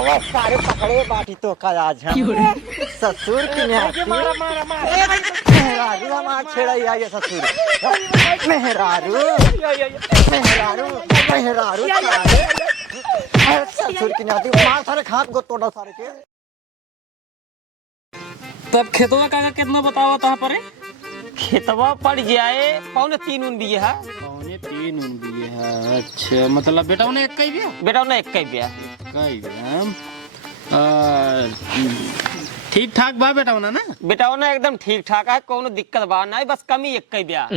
आवा सारे पकड़े बाटी तो का आज हम ससुर की न्याती मेहरारू हमार छेड़ा ये ससुर मेहरारू मेहरारू मेहरारू ससुर की न्याती मार सारे खात गो तोड़ा सारे के। तब खेतवा काका कितना बताओ तहाँ पर खेतवा पड़ जाए 3.25 बीघा है। 3.25 बीघा है। अच्छा मतलब बेटा ने एक ही बिया बेटा ने एक बिया ठीक ठाक बा बेटा ना बेटा ने एकदम ठीक ठाक है कोनो दिक्कत बा नहीं बस कमी एक बिया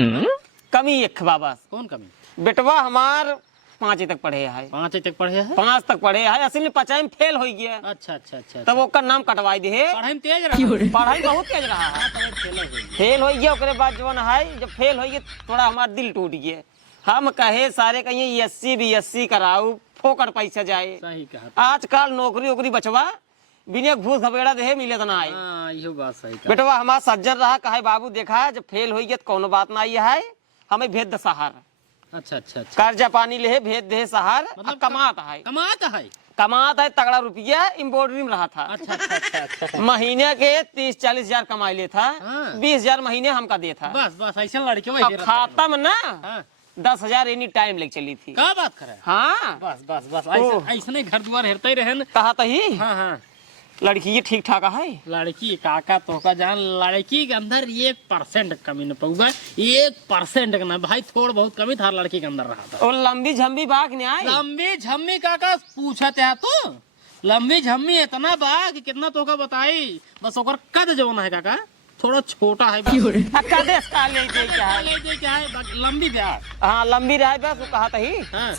कमी एक बा बस। कौन कमी? बेटवा हमार 5 तक पढ़े है 5 तक पढ़े है 5 तक पढ़े है असल में 5 में फेल हो गया। अच्छा अच्छा अच्छा तब ओकर नाम कटवाई दे पढ़ाई में तेज रहा पढ़ाई बहुत तेज रहा है फेल हो गया ओकरे बाद जवन है जब फेल हो गया थोड़ा हमार दिल टूट गया। हम कहे सारे कहिए SC BSc कराऊ फोकट पैसा जाए। सही कहा आजकल नौकरी वोकरी बचवा बिना घूस घबेड़ा दे मिले तो ना आए। यो बात सही कहा बेटवा हमारा सज्जन रहा कहे बाबू देखा जब फेल हो गया तो कोनो बात ना आई है हमें भेज दे सहार। अच्छा अच्छा अच्छा कर्जा पानी ले भेज दे सहार मतलब कमाता है तगड़ा रुपया एम्ब्रॉयडरी में रहा था। अच्छा अच्छा अच्छा अच्छा महीने के 30-40 हजार कमाई ले था 20 हजार महीने हमका दे था बस बस ऐसा लड़के अब खाता में ना 10,000 एनी टाइम लेके चली थी। क्या बात करे हाँ बस बस बस ऐसा नहीं घर द्वार हेरते ही रहे कहा तो ही हाँ हाँ लड़की ये ठीक ठाक है लड़की काका तो का जान लड़की के अंदर 1% कमी न पऊगा 1% का ना भाई थोड़ा बहुत कमी था लड़की के अंदर रहा था। और लंबी झम्बी बाग नहीं आई लंबी झम्मी काका पूछते है तो लंबी झम्मी इतना बा कि कितना तो का बताई बस ओकर कद जवन है काका थोड़ा छोटा है क्या है लंबी ब्याह हाँ लंबी रहा बस कहा था ही हाँ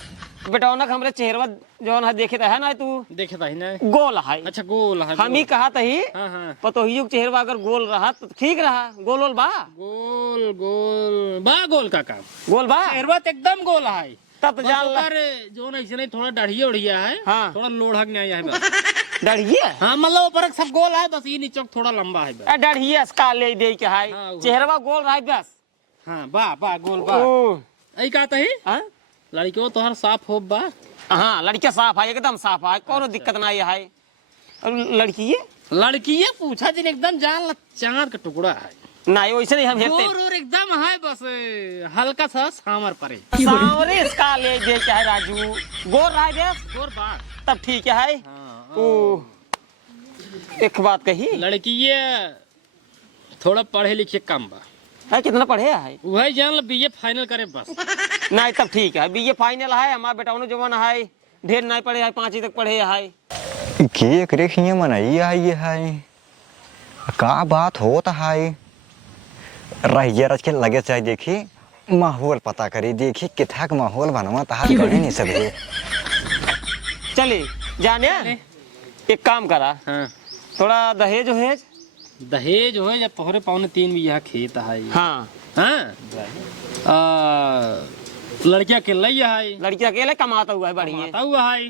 बेटौनक हमरे चेहरा जौन है देखे है ना तू देखे था ही ना गोल है। अच्छा गोल है हम ही कहा ही हाँ हाँ पतोहियो के चेहरा अगर गोल रहा तो ठीक रहा गोल गोल बा गोल गोल बा गोल काका गोल बा चेहरा एकदम गोल है तब जान जो ऐसे नहीं थोड़ा दाढ़िया उड़िया है हाँ थोड़ा लोढ़क नहीं आया है बस डढ़िया हाँ मतलब ऊपर सब गोल है बस ये नीचे थोड़ा लंबा है बस डढ़िया का ले दे के है हाँ, चेहरा गोल रहा बस हाँ बा बा गोल बा ऐ कहता है हाँ लड़कियों तो हर साफ हो बा हाँ लड़किया साफ है एकदम साफ है कोनो दिक्कत ना है। और लड़की ये पूछा जिन एकदम जान चांद का टुकड़ा है नहीं वैसे नहीं हम हेरते और एकदम है बस हल्का सा सांवर परे सांवरे इसका ले दे के है राजू गोर रहा बस गोर बा तब ठीक है। ओ एक बात कही लड़की ये थोड़ा पढ़े लिखे कम बा है कितना पढ़े है वही जान BA फाइनल करे बस नहीं तब ठीक है BA फाइनल है हमारा बेटा जवान है ढेर नहीं पढ़े है 5 तक पढ़े है केक रेखिए मनाई आई है का बात होता है रहिए रच के लगे चाहे देखी माहौल पता करी देखी किथा का माहौल बनवा तहार गणी नहीं सके चले जाने एक काम करा हाँ थोड़ा दहेज वहेज दहेज हो जब तोहरे 3.25 बीघा खेत है हाँ हाँ लड़किया के लैया है लड़की अकेले कमाता हुआ है बढ़िया कमाता हुआ है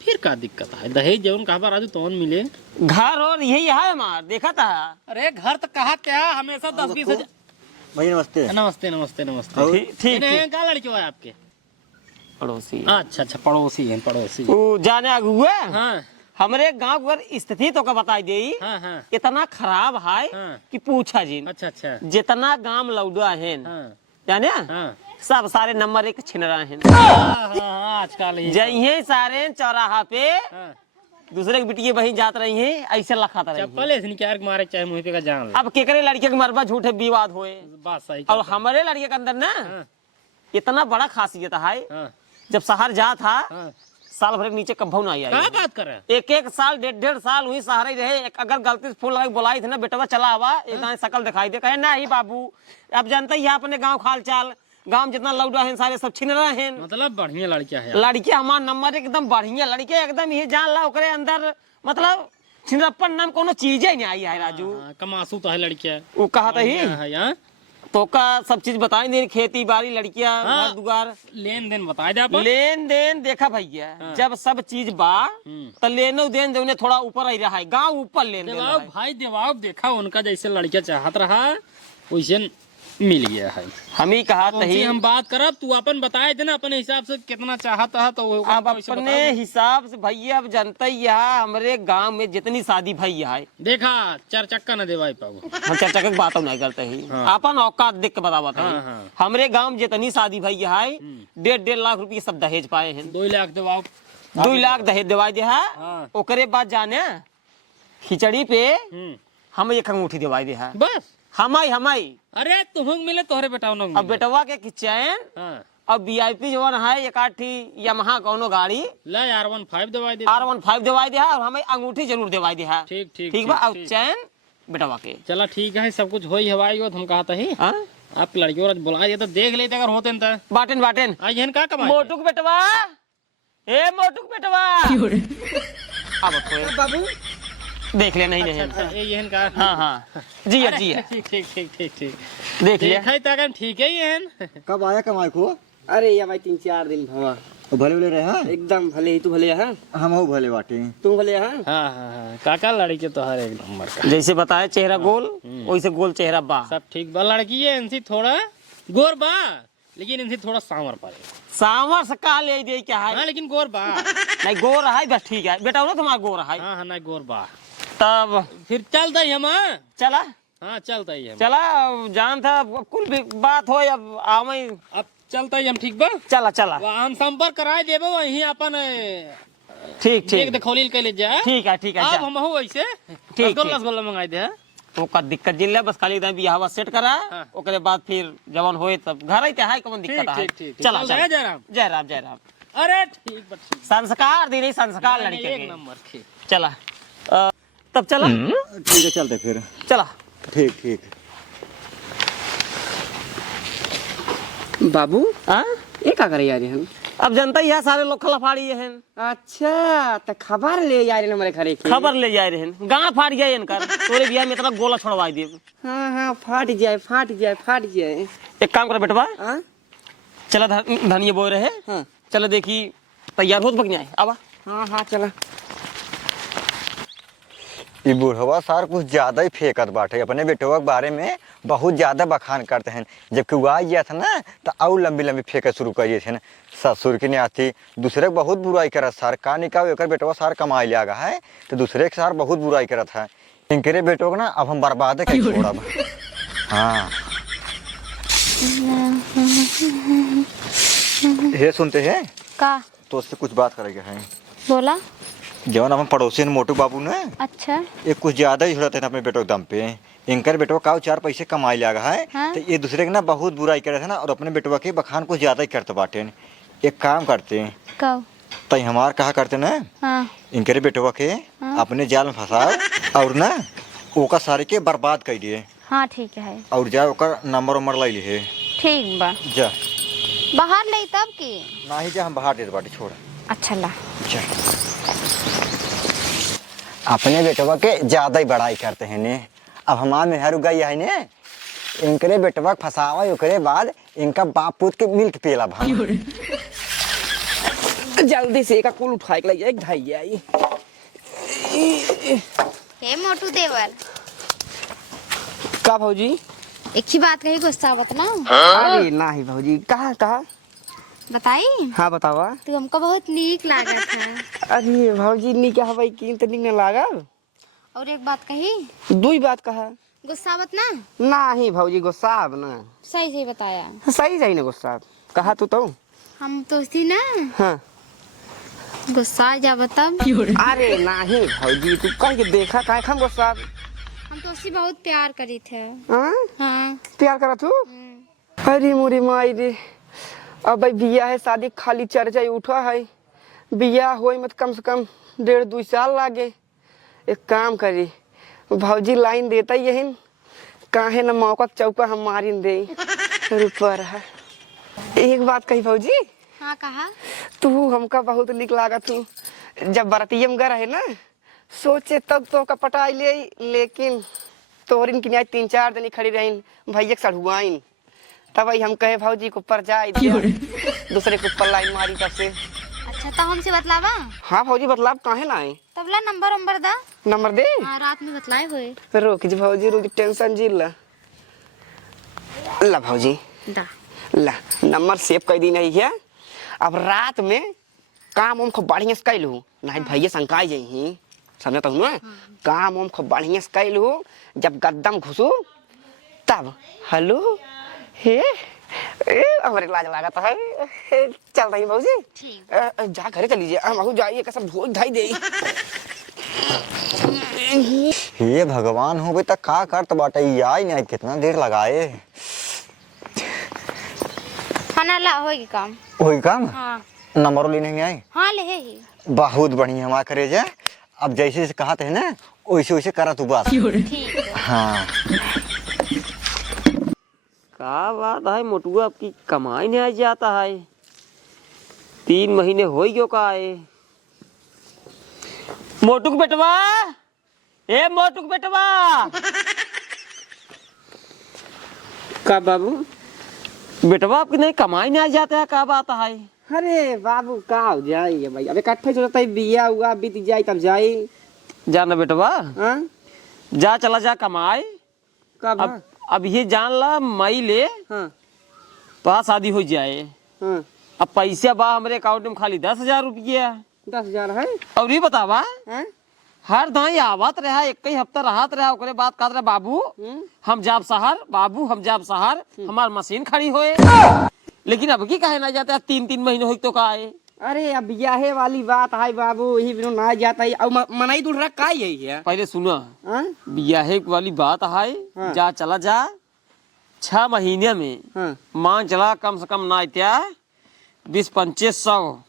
फिर का दिक्कत है दहेज जवन कहा राजू तौन मिले घर और यही है हमार देखा था। अरे घर तो कहा क्या हमेशा 10-20 हजार भाई नमस्ते नमस्ते नमस्ते नमस्ते ठीक क्या लड़की है आपके पड़ोसी अच्छा अच्छा पड़ोसी है पड़ोसी वो जाने अगुआ हाँ हमारे गांव पर स्थिति तो का बताई दे हाँ हाँ इतना खराब है हाँ। कि पूछा जी अच्छा अच्छा जितना गांव लौडा है हाँ जाने हाँ सब सारे नंबर 1 छिन रहे हैं आजकल जइए सारे चौराहा पे हाँ दूसरे की बिटिया बहन जात रही है ऐसे लखाता रही चप्पल ऐसे नहीं क्या मारे चाहे मुंह पे का जान अब केकरे लड़के के मरबा झूठे विवाद होए बात सही और हमारे लड़के के अंदर ना इतना बड़ा खासियत है हाँ जब शहर जा था हाँ साल भर के नीचे कभू ना आई क्या बात कर एक साल 1.5 साल हुई सहारे रहे अगर गलती से फूल लगा बुलाई थी ना बेटवा चला हुआ एक शकल दिखाई दे कहे नहीं बाबू अब जानते ही अपने गांव खाल चाल गांव जितना लौटा है सारे सब छिन रहे हैं मतलब बढ़िया लड़किया है लड़की हमारा नंबर एकदम बढ़िया लड़के एकदम ये जान ला ओकरे अंदर मतलब छिनरप्पन नाम कोनो चीज ही नहीं आई है राजू कमासू तो है लड़किया वो कहा था ही है तो का सब चीज बताई दे खेती बाड़ी लड़कियां घर दुआर लेन देन बता दे लेन देन देखा भैया जब सब चीज बा तो लेनो देन जो थोड़ा ऊपर ही रहा है गांव ऊपर लेन देन भाई देवाब देखा उनका जैसे लड़किया चाहत रहा वैसे मिल गया है। हम ही कहा कौन सी तही हम बात करब, तू अपन बताए दे ना अपने हिसाब से कितना चाहता है तो अब अपने हिसाब से भैया अब जनता ही है हमारे गांव में जितनी शादी भैया है देखा चार चक्का न देवाई पाऊ। हम चर्चा की बात नहीं करते ही हाँ। अपन औकात देख के बतावत हाँ, है हाँ। हमरे गांव में जितनी शादी भैया है 1.5 लाख रुपये सब दहेज पाए हैं। 2 लाख देवाओ। 2 लाख दहेज दिवा दे है हाँ। ओकरे बाद जाने खिचड़ी पे हम्म, हम एक अंगूठी दिवा दे है बस। हमाई अरे तुम मिले तोहरे बेटा न अब बेटवा के चैन हाँ अब VIP जवन है एक आठी यमहा कोनो गाड़ी ला R15 दवाई दे। R15 दिवाई दे है और हमें अंगूठी जरूर दिवाई दे है। ठीक ठीक ठीक बा अब ठीक। चैन बेटवा के चला ठीक है, सब कुछ होई हवाई हो, हम कहता ही हाँ? आप लड़कियों रज बुला दिए तो देख लेते अगर होते न तो। बाटेन बाटेन आज हन का कमाई मोटुक बेटवा ए मोटुक बेटवा अब तो बाबू देख ले नहीं नहीं अच्छा, ये हन का। हाँ हाँ जी है जी है ठीक ठीक ठीक ठीक ठीक देख लिया देखा तक ठीक है ये हन। कब आया कमाई को? अरे या भाई 3-4 दिन भवा तो भले भले रहे हाँ? एकदम भले ही तू भले है हम हो भले बाटे। तू भले है हाँ हाँ हाँ काका लड़की तो हर एक नंबर का जैसे बताए चेहरा गोल वैसे गोल चेहरा बा सब ठीक बा। लड़की है इनसे थोड़ा गोर बा लेकिन इनसे थोड़ा सांवर पड़े। सांवर से का ले दे क्या है हाँ लेकिन गोर बा। नहीं गोर है बस ठीक है बेटा वो तुम्हारा गोर है हाँ हाँ ना गोर बा। तब फिर चलता ही हम। हाँ चला हाँ, चलता ही हम। चला जान था कुल भी बात हो अब आवे अब चलता ही हम ठीक बा। चला चला वहाँ हम संपर्क कराए देबो वहीं अपन ठीक देख ठीक देखौली के ले जा। ठीक है ठीक है अब जा। हम हो ऐसे ठीक। रसगुल्ला मंगाई दे। ओका दिक्कत जिल्ला बस खाली एकदम बियाह सेट करा हाँ। ओकरे बाद फिर जवान होए तब घर आते है कौन दिक्कत ठीक है ठीक ठीक चला चल चला जय राम। जय राम जय राम अरे ठीक बा ठीक। संस्कार दी रही संस्कार लड़के एक के नंबर ठीक। चला तब चला ठीक है चलते फिर। चला ठीक ठीक। बाबू हाँ ये का करे यार हम? अब जनता ही है सारे लोग खलफाड़ी हैं अच्छा तो खबर ले यार हमारे घरे की। खबर ले जाए रहे गांड फाड़ गया इनकर तोरे बियाह में इतना गोला छोड़वा दे हाँ हाँ फाट जाए फाट जाए फाट जाए। एक काम कर बेटवा हाँ चला धनिया बोए रहे हाँ चलो देखी तैयार हो बग जाए अब हाँ हाँ चला। ये बुढ़वा सार कुछ ज्यादा ही फेंकत बाटे अपने बेटवा के बारे में बहुत ज्यादा बखान करते हैं। जबकि वो आ गया था ना तो और लंबी लंबी फेंक शुरू करिए थे ना। ससुर की नहीं आती दूसरे के बहुत बुराई करत सार का निकाह एक बेटवा सार कमाई लिया है तो दूसरे के सार बहुत बुराई करत है। इनके बेटो को ना अब हम बर्बाद है छोड़ब। हाँ ये सुनते हैं का तो उससे कुछ बात करेंगे है। बोला। जवन हम पड़ोसी मोटू बाबू ने अच्छा ये कुछ ज्यादा ही झुड़ते हैं अपने बेटो के दम पे। इनकर बेटवा का 4 पैसे कमाई लिया है हाँ? तो ये दूसरे के ना बहुत बुराई करे थे ना और अपने बेटवा के बखान कुछ ज्यादा ही करते बाटे। एक काम करते हैं कब? तो हमार कहा करते ना हाँ इनके बेटवा के अपने जाल में फंसाओ और ना ओका सारे के बर्बाद कर दिए हाँ ठीक है और जा ओकर नंबर वंबर ले लिए ठीक बा। जा बाहर ले तब की। ना ही जा हम बाहर दे बाटे छोड़। अच्छा ला। जा अपने बेटवा के ज्यादा ही बड़ाई करते हैं ने। अब हमार में हर गई है ने इनकरे बेटवा के फसावा ओकरे बाद इनका बाप पुत के मिल्क पिला भाई। जल्दी से एक कुल उठाए के लिए एक ढाई आई। हे मोटू देवर का भौजी एक ही बात कही गुस्सा मत ना। अरे नहीं भौजी कहा कहा बताई हाँ बतावा। तू हमको बहुत नीक लागा था। अरे भौजी नी क्या हवाई की तो नी न लागल। और एक बात कही दू ही बात कहा गुस्सा मत ना। नहीं भौजी गुस्सा अब ना सही सही बताया। सही सही ना गुस्सा कहा तू तो हम तो सी ना हाँ। गुस्सा जा तब। अरे नहीं भौजी तू कह के देखा काहे हम गुस्सा। हम तो उसी बहुत प्यार करी थे। हाँ हाँ प्यार करा तू। अरे मोरी माई रे अब भाई बिया है शादी खाली चर्चा ही उठा है। बिया होई मत कम से कम 1.5-2 साल लागे। एक काम करी भौजी लाइन देता ही यही काहे न मौका चौका हम मारिन दे रुपर है। एक बात कही भौजी हाँ कहा तू हमका बहुत निक लागा तू जब बरतियम गर है ना सोचे तब तो का पटाई ले लेकिन तोरिन की 3-4 दिन खड़ी रहीन भैया के सड़ुआइन तब हम कहे भौजी को ऊपर जाए दूसरे के ऊपर लाइन मारी तब से। अच्छा तो हमसे बतलावा। हाँ भौजी बतलाव काहे ना आए। तबला नंबर दा। नंबर दे हाँ रात में बतलाए हुए। रोक जी भौजी रोक टेंशन जिला ला भौजी दा ला नंबर सेव कर दी नहीं है। अब रात में काम हम खूब बढ़िया से कैलू नहीं भैया शंकाई जही समझ तो ना काम हम खूब बढ़िया से कैलू जब गद्दम घुसू तब हेलो हे हमारे लाज लगा है चल रही भौजी जा घरे चली जाइए जाइए का सब भोज धाई दे। हे भगवान हो बेटा का करत बाटे आई नहीं कितना देर लगाए खाना ला होगी काम। वही काम हाँ नंबर लेने नहीं आई। हाँ ले ही। बहुत बढ़िया हमारा करे जा अब जैसे जैसे कहा थे ना वैसे वैसे करा तू बात। ठीक है। हाँ का बात है मोटुआ आपकी कमाई नहीं आ जाता है 3 महीने हो गयो का है। मोटुक बेटवा ए मोटुक बेटवा का बाबू बेटवा आपकी नहीं कमाई नहीं आ जाता है का बात है। अरे बाबू का हो जाए भाई अब इकट्ठे सोचता है बिया हुआ बीत जाए तब जाए जाना बेटवा हाँ जा चला जा कमाए। कब अब ये जान ला मई ले हाँ तो शादी हो जाए। हाँ अब पैसा बा हमारे अकाउंट में खाली 10,000 रुपया 10,000 है और ये बतावा हाँ? हर दाई आवत रहा एक ही हफ्ता रहत रहा ओकरे बाद कहत रहा बाबू हम जाब शहर बाबू हम जाब शहर हमार मशीन खड़ी होए लेकिन अब की कहे ना जाता 3-3 महीने हो तो का है। अरे अब ब्याहे वाली बात है बाबू यही बिनु ना जाता है और मनाई दूर रख का यही है पहले सुना हाँ? ब्याहे वाली बात है हाँ। जा चला जा 6 महीने में हाँ। मान चला कम से कम ना इत्या 20-2500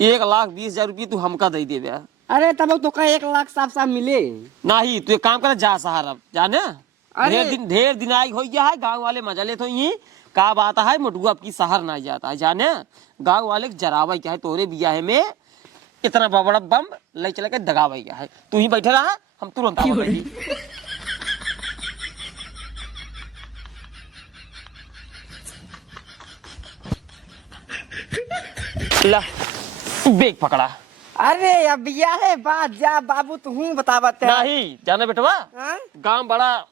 1,20,000 रुपये तू हमका दे दे बे। अरे तब तो का 1 लाख साफ साफ मिले नहीं तू एक काम कर जा शहर अब जाने अरे ढेर दिन आई हो गया है गांव वाले मजा लेते ही का बात है मोटुआ आपकी शहर ना जाता है जाने गांव वाले जरावा क्या है तोरे बियाह में इतना बड़ा बम ले चला के दगावा क्या है तू ही बैठे रहा हम तुरंत आवाज़ ला बेग पकड़ा। अरे अब ब्याहे बात जा बाबू तू बतावत है नहीं जाना बेटवा हाँ? गांव बड़ा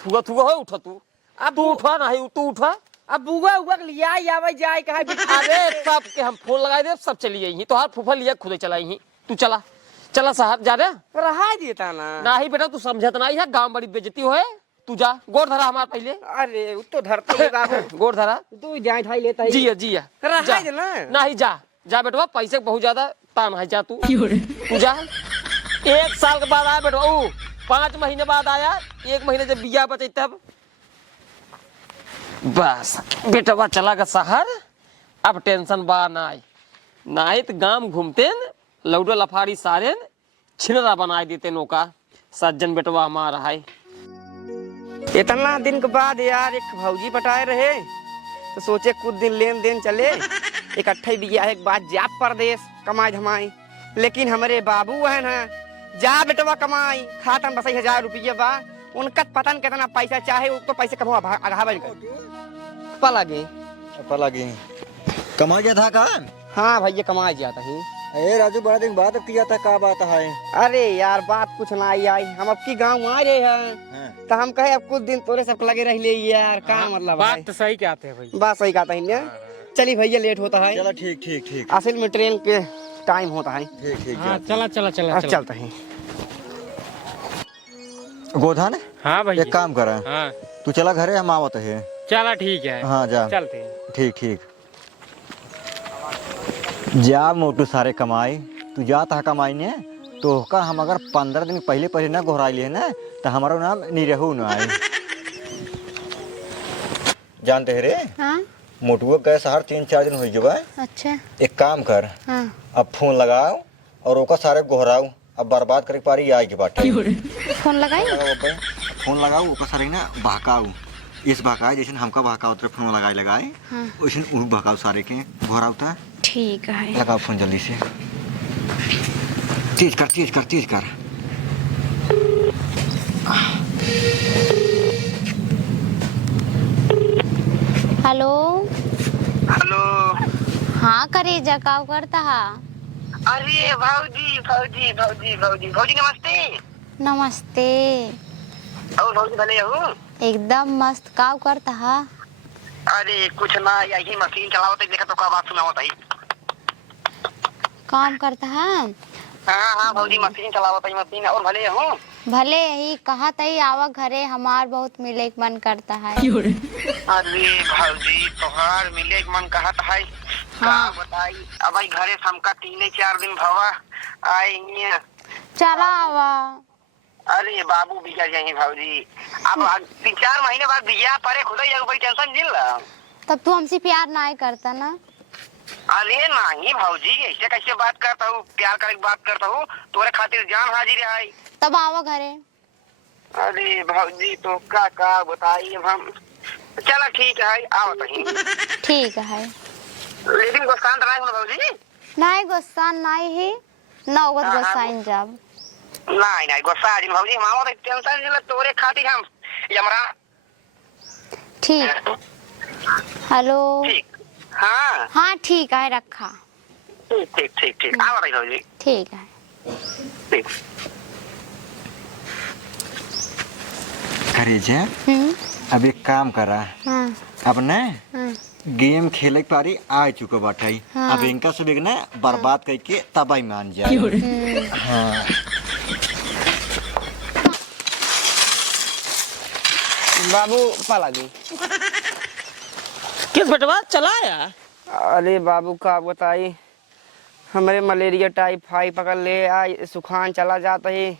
थुआ थुआ हो उठा तू अब तू उठा नहीं तू उठा अब बुआ उगा लिया आवे जाए कहा अरे सब के हम फोन लगाए दे सब चली आई तो हाथ फूफा लिया खुदे चलाई तू चला चला शहर जा रे रहा देता ना नहीं बेटा तू समझत नहीं है गांव बड़ी बेइज्जती होए तू जा गोड़ धरा हमार पहले अरे वो तो धरता है बाबू गोड़ धरा तू जाए थाई लेता है जिया जिया रहा जा। दे ना नहीं जा जा बेटवा पैसे बहुत ज्यादा तान है जा तू तू जा 1 साल के बाद आया बेटवा 5 महीने बाद आया 1 महीने जब बिया बचे तब बस बेटवा चला गया शहर अब टेंशन बा नहीं तो गांव घूमते लौडो लफाड़ी सारे छिनरा बना देते नौका सज्जन बेटवा हमारा है। इतना दिन के बाद यार एक भौजी पटाए रहे तो सोचे कुछ दिन लेन देन चले इकट्ठे भी एक बात जा परदेश कमाई धमाई लेकिन हमारे बाबू है ना जा बेटवा कमाई खाता में बस 1,000 रुपये बा उनका पता नहीं कितना पैसा चाहे वो तो पैसे कमा पा लगे कमा गया था का। हाँ भैया कमाई जाता ही। अरे राजू बड़ा दिन बाद किया था का बात है। अरे यार बात कुछ ना आई हम अब की गाँव आ रहे हैं तो हम कहे अब कुछ दिन तोरे सब लगे रह ले यार का मतलब बात तो सही कहते हैं भाई। बात सही कहता है चलिए भैया लेट होता है चलो ठीक ठीक ठीक असल में ट्रेन के टाइम होता है ठीक ठीक हाँ चला चला चला चला। चलता है हाँ गोधान भाई एक काम कर हाँ तू चला घरे हम आवत है। चला ठीक है हाँ जा चलते हैं। ठीक ठीक जा मोटू सारे कमाई तू जाता है कमाई ने तो का हम अगर 15 दिन पहले पहले ना घोरा लिए ना तो हमारा नाम निरहू ना आए जानते है रे हाँ मोटुआ गए शहर 3-4 दिन हो गए। अच्छा एक काम कर हाँ अब फोन लगाओ और ओका सारे घोराओ अब बर्बाद करे पारी आए के बाटे फोन लगाई फोन लगाओ ओका सारे ना बहकाओ इस बहकाए जैसे हमका बहकाओ तो फोन लगाए हाँ वैसे उ बहकाओ सारे के घोराओ था ठीक है लगाओ फोन जल्दी से तेज कर हेलो हेलो हाँ करे जा का करता है। अरे भौजी नमस्ते। नमस्ते और भौजी भले हो एकदम मस्त का करता है। अरे कुछ ना, यही मशीन चलावत है, देखा तो का बात सुनावत है। काम करता है? हाँ हाँ भौजी मशीन चलावत है, मशीन और भले हूँ। भले ही कहा तई आवा घरे, हमार बहुत मिले के मन करता है। अरे भौजी तोहार मिले के मन कहत है। हाँ। का बताई अब घरे हमका 3-4 दिन भवा आएंगे। चला आवा। अरे बाबू बिया जाए भौजी, अब 3-4 महीने बाद बिया परे खुदा ही कोई टेंशन नहीं ला। तब तू हमसे प्यार ना करता ना? अरे नहीं भौजी, ऐसे कैसे बात करता हूँ, प्यार करके बात करता हूँ, तोरे खातिर जान हाजिर है। तब आवा घरे। अरे भौजी तो का बताई अब हम। चलो ठीक है, आओ तही। ठीक है। लेकिन गुस्सा तो नहीं हो भौजी? नहीं गुस्सा नहीं ही, नौगत हाँ, गुस्सा हाँ। इन जब। नहीं गुस्सा आज भौजी, हमारा तो टेंशन नहीं, तोरे खातिर हम यमरा। ठीक। हेलो। ठीक। हाँ हाँ ठीक है, रखा। ठीक आओ तही भौजी। ठीक है। ठीक। करे जा अब एक काम करा, हाँ अब न हाँ गेम खेले के पारी आ चुका बाटाई। हाँ। अब इनका सब एक ना बर्बाद करके तबाही मान जाए। हाँ। बाबू पाला जी। किस बटवा चला आया? अरे बाबू का बताई, हमारे मलेरिया टाइफाइड पकड़ ले आए, सुखान चला जाता है।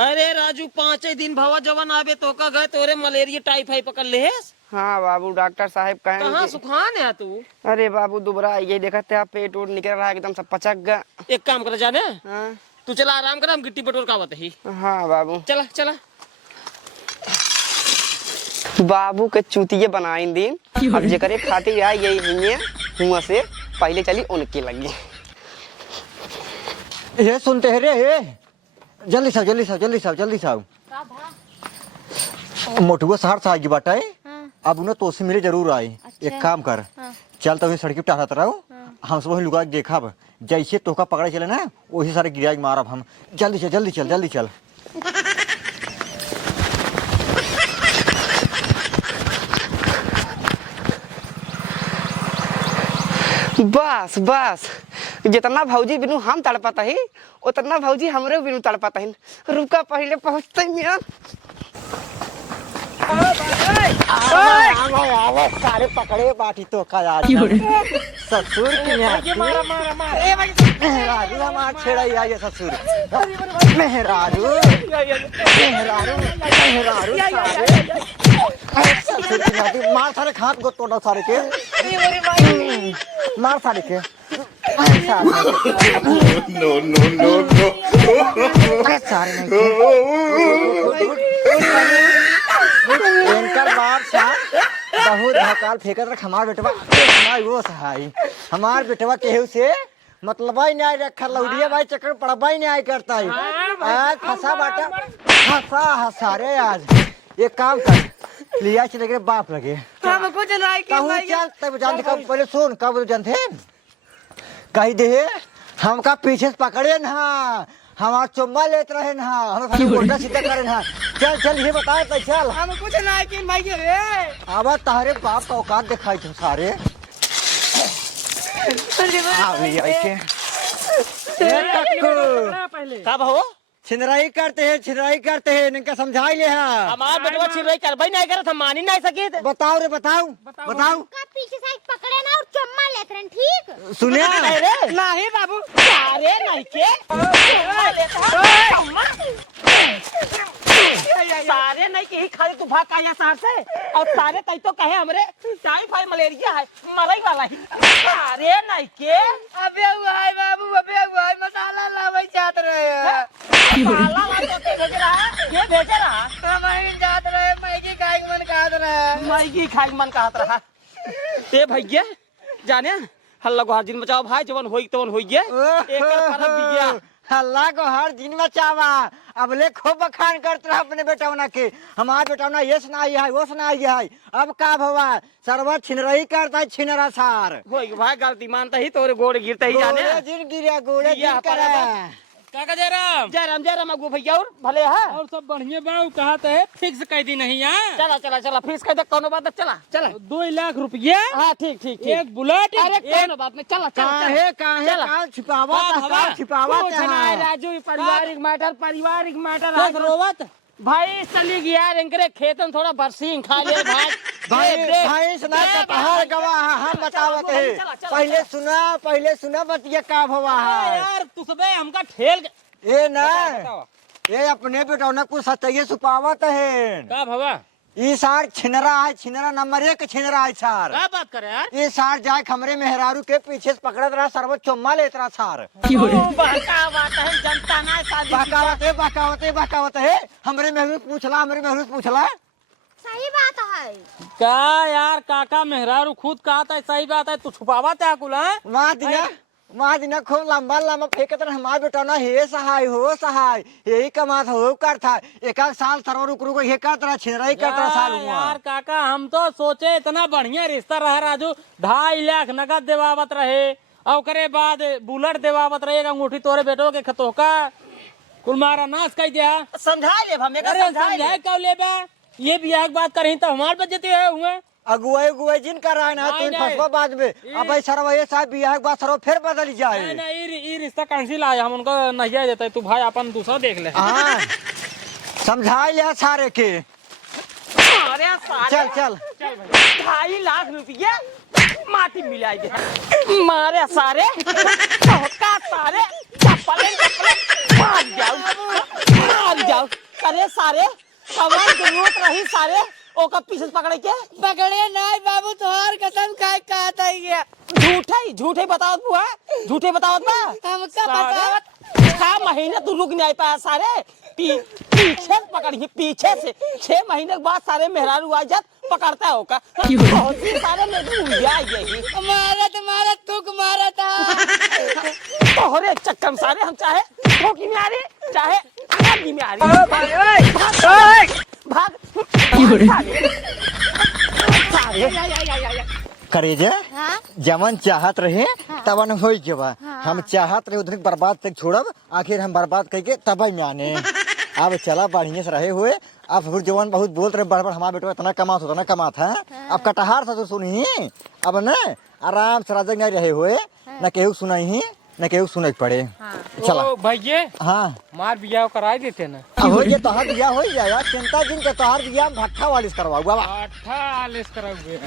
अरे राजू 5 दिन भवा जवन आवे तो का गए तोरे मलेरिया टाइफाइड पकड़ ले। हाँ बाबू, डॉक्टर साहब कहाँ कहें। सुखान है तू? अरे बाबू दुबरा ये देखते आप, पेट उठ निकल रहा है एकदम सब पचक गया। एक काम कर जाने, हाँ तू चला आराम कर, हम गिट्टी बटोर का बत ही। हाँ बाबू। चला चला। बाबू के चूतिये बनाई दिन, अब जेकरे खातिर आई यही हुआ से पहले चली उनकी लगी। ये सुनते हैं रे, जल्दी साहब जल्दी साहब जल्दी साहब जल्दी साहब। मोटुआ शहर से आएगी बाटा है। हाँ। अब उन्हें तो से मिले जरूर आए। अच्छा। एक काम कर, हाँ। चल तो सड़की पे टहलत रहो। हम सब वही लुका के देखब, जैसे तोहका पकड़े चले ना वही सारे गिराज मारब हम। जल्दी चल जल्दी चल जल्दी चल। बस बस, जितना भौजी बिनु हम तड़पाता ही, उतना भौजी हमरे बिनु तड़पाता ही। रुका पहले पहुँचते मियाँ। सारे पकड़े बाटी तो का यार ससुर की मेहरारू हमार छेड़ा ही आई है ससुर। मेहरारू मेहरारू मेहरारू सारे ससुर की मेहरारू मार सारे खात गो तोड़ा सारे के मार सारे के सारे इनकर बाप सा बहुत धकाल फेंकत रख। हमार बेटवा हमार वो सहाय, हमार बेटवा केहू से मतलब ही नहीं रखा। लौडिया भाई चक्कर पड़बा ही नहीं करता है। आज फंसा बाटा हंसा हंसा रे। आज एक काम कर, लिया चले गए बाप लगे। हम कुछ नहीं कहूँ चल तब जानते कब, पहले सुन कब जानते कही दे हमका पीछे से पकड़े ना, हमार चुम्मा लेते रहे ना, हमें खाली उल्टा सीधा करे ना। चल चल ये बता तो चल। हम कुछ नहीं किन भाई के रे। अब तारे बाप का औकात दिखाई तुम सारे। का भाव छिनराई करते हैं इनका समझाई ले। हाँ हमार बेटवा छिरई करबई नहीं करत, हम मानी नहीं सके। बताओ रे बताओ बताओ। का पीछे साइड पकड़े ना और चम्मा लेते रहन, ठीक? सुने अरे नहीं बाबू। सारे नहीं के सारे नहीं के ही खाली तू भाग आया शहर से, और सारे तई तो कहे हमरे टाइफाइड मलेरिया है मरई वाला ही। सारे नहीं के अबे हुआ है बाबू, अबे हुआ है, मसाला लावे जात रहे। साला वाला तो भेज रहा है, ये भेज रहा हम ही जात रहे, मैगी खाए मन खात रहे। मैगी खाई मन कहत रहा। ते भैया जाने हल्ला को हर दिन बचाओ भाई, जवन होई तवन होई गे। एकर फरक बिया हल्ला को हर दिन मचावा। अब ले खूब बखान करते रहा अपने बेटा के। हमारा बेटा ये सुनाई है वो सुनाई है। अब का भवा सरवा छिनरई करता है, छिनरा सार होई भाई गलती मानता ही तोरे गोड़ गिरते ही जाने। गोड़े दिन गिरा गोड़े दिन या करे। काका जयराम जय राम अगुआ भैया और भले है और सब बढ़िया बा कहा है फिक्स कर दी नहीं यहाँ चला चला चला फीस कह दे कोनो बात नहीं, चला चला 2 लाख रुपया हाँ ठीक ठीक ठीक एक बुलेट अरे कोनो बात नहीं, चला चला चला काहे छिपावा हवा छिपावा कुछ नहीं राजू, ये पारिवारिक मैटर देख रोवत भाई चली गया इनके खेत में थोड़ा बरसीन खा लिया भाई भाई सुना कटहर गवाह हम बतावत है। पहले सुना बतिया का भवा है यार तू सबे हमका ठेल ये ना ये अपने बेटौना कुछ सच्चाई छुपावत है। का भवा ये सार छिनरा है, छिनरा नंबर 1 छिनरा है सार। क्या बात करे यार ये सार जाए खमरे मेहरारू के पीछे से पकड़त रहा सर्वत चुम्मा लेत रहा सार। जनता ना शादी बहकावत है हमरे महरूस पूछला सही बात है। क्या यार काका मेहरारू खुद कहा था सही बात है तू छुपावा क्या कुल है वहाँ दिना खूब लंबा फेंकत रहा हमार बेटौना हे सहाय हो सहाय यही कमात हो कर था एक साल थरो रुक ये करत रहा छिनरा ही करत रहा साल हुआ। यार काका हम तो सोचे इतना बढ़िया रिश्ता रहा राजू 2.5 लाख नगद देवावत रहे और करे बाद बुलेट देवावत रहे अंगूठी तोरे बेटो के खतोका कुल मारा नाश कर दिया। समझा ले हमें अरे समझाए कब ले बा ये भी एक बात करी तो हमार बजती है हुए अगुआई जिन कर रहा है ना नहीं, तुम नहीं। फसवा बाद में अब भाई सरवा ये साहब बियाह के बाद सरवा फिर बदल जाए। नहीं ये रिश्ता कैंसिल आया हम उनको नहीं देते तू भाई अपन दूसरा देख ले हाँ समझा लिया सारे के अरे साले चल 2.5 लाख रुपये माटी मिलाई मारे सारे चौका सारे चप्पलें मार जाओ अरे सारे कमाल जरूरत रही सारे ओका पीछे पकड़े के पकड़े नहीं बाबू तोहर कसम खाए कहता ही झूठे बतावत बुआ झूठे बतावत बा हमका सारे बतावत 6 महीने तू रुक नहीं पाया सारे पीछे से पकड़िए पीछे से 6 महीने के बाद सारे मेहरारू आ जात पकड़ता होगा सारे में यही मारा तुक मारा था तोहरे चक्कर में सारे हम चाहे ठोकी में आ रही चाहे आगी में आ रही भाग करेजे हाँ जमन चाहत रहे तवन हो के बा हम चाहत रहे उधर बर्बाद तक छोड़ब आखिर हम बर्बाद करके तब में आने अब चला बढ़िया से रहे हुए अब फिर जवान बहुत बोलते रहे बड़बड़ हमारा बेटा इतना कमात है अब कटहार था तो सुनी अब न आराम से राजा नहीं रहे हुए न केहू सुनाई न केहू सुने पड़े। चला भैया हाँ मार बियाह कराई देते ना अब हो जाए तोहार बियाह हो जाएगा चिंता जिन के तोहार बियाह भट्ठा वालिस करवा 18 करोगे